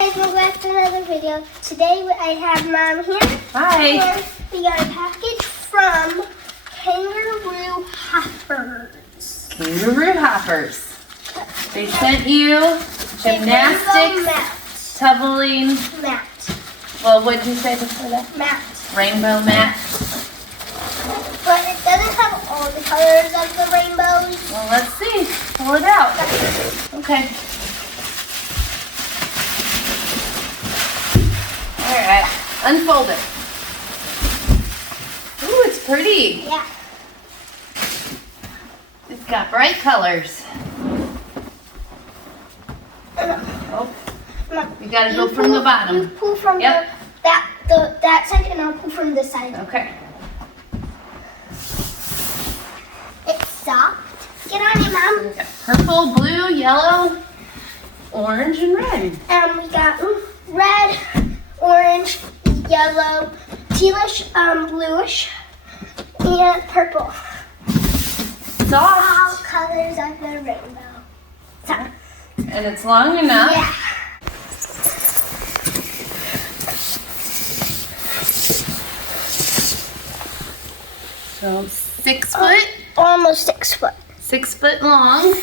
Guys, welcome back to another video. Today I have Mom here. Hi. And we got a package from Kangaroo Hoppers. Kangaroo Hoppers. They sent you gymnastics, tumbling. Mat. Well, what did you say before that? Mat. Rainbow mat. But it doesn't have all the colors of the rainbows. Well, let's see. Pull it out. Okay. All right. Unfold it. Ooh, it's pretty. Yeah. It's got bright colors. Oh, you gotta go from the bottom. You pull from Yep. that side, and I'll pull from this side. Okay. It's soft. Get on it, Mom. We got purple, blue, yellow, orange, and red. And we got red, orange, yellow, tealish, bluish, and purple. All Soft. colors of the rainbow. So, And it's long enough. yeah. So 6 foot, Almost 6 foot. 6 foot long.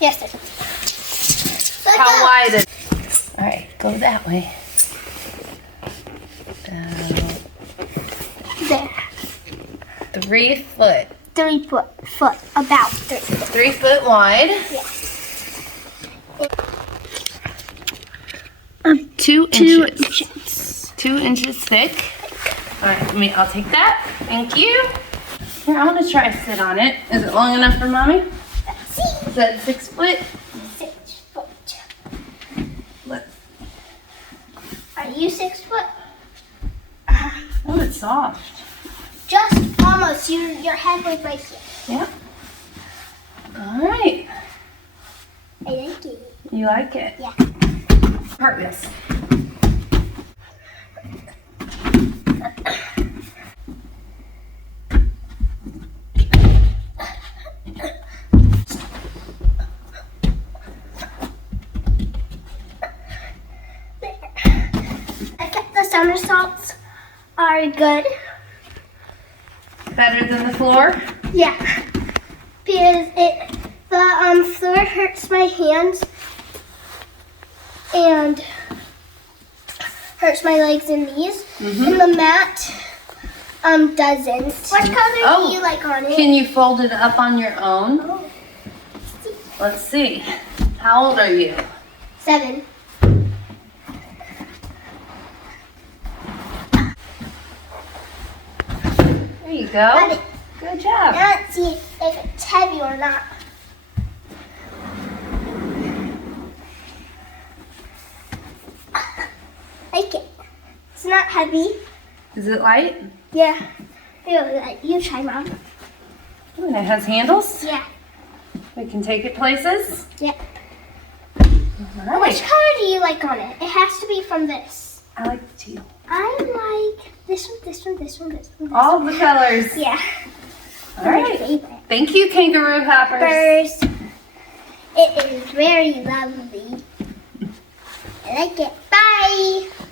Yes, 6 foot. How wide is it? All right, go that way. There. 3 foot. 3 foot. About 3 foot. 3 foot wide. Yeah. 2 2 inches. inches. 2 inches thick. All right, I'll take that. Thank you. Here, I want to try to sit on it. Is it long enough for Mommy? Let's see. Is that 6 foot? 6 foot. Let's. Are you 6 foot? Oh, it's soft. Just almost. You're halfway right here. Yep. All right. I like it. You like it? Yeah. Cartwheels. I think the somersaults are good. Better than the floor? Yeah, because the floor hurts my hands and hurts my legs and knees, and the mat doesn't. What color do you like on it? Can you fold it up on your own? Oh, Let's see. How old are you? 7. There you Got go. it. Good job. Now let's see if it's heavy or not. Like it. It's not heavy. Is it light? Yeah. You try, Mom. Ooh, it has handles. Yeah. We can take it places. Yep. All Which right. color do you like on it? It has to be from this. I like the teal. I like this one, this one, this one, this one. All the colors. Yeah. All My right. favorite. Thank you, Kangaroo Hoppers. First, it is very lovely. I like it. Bye.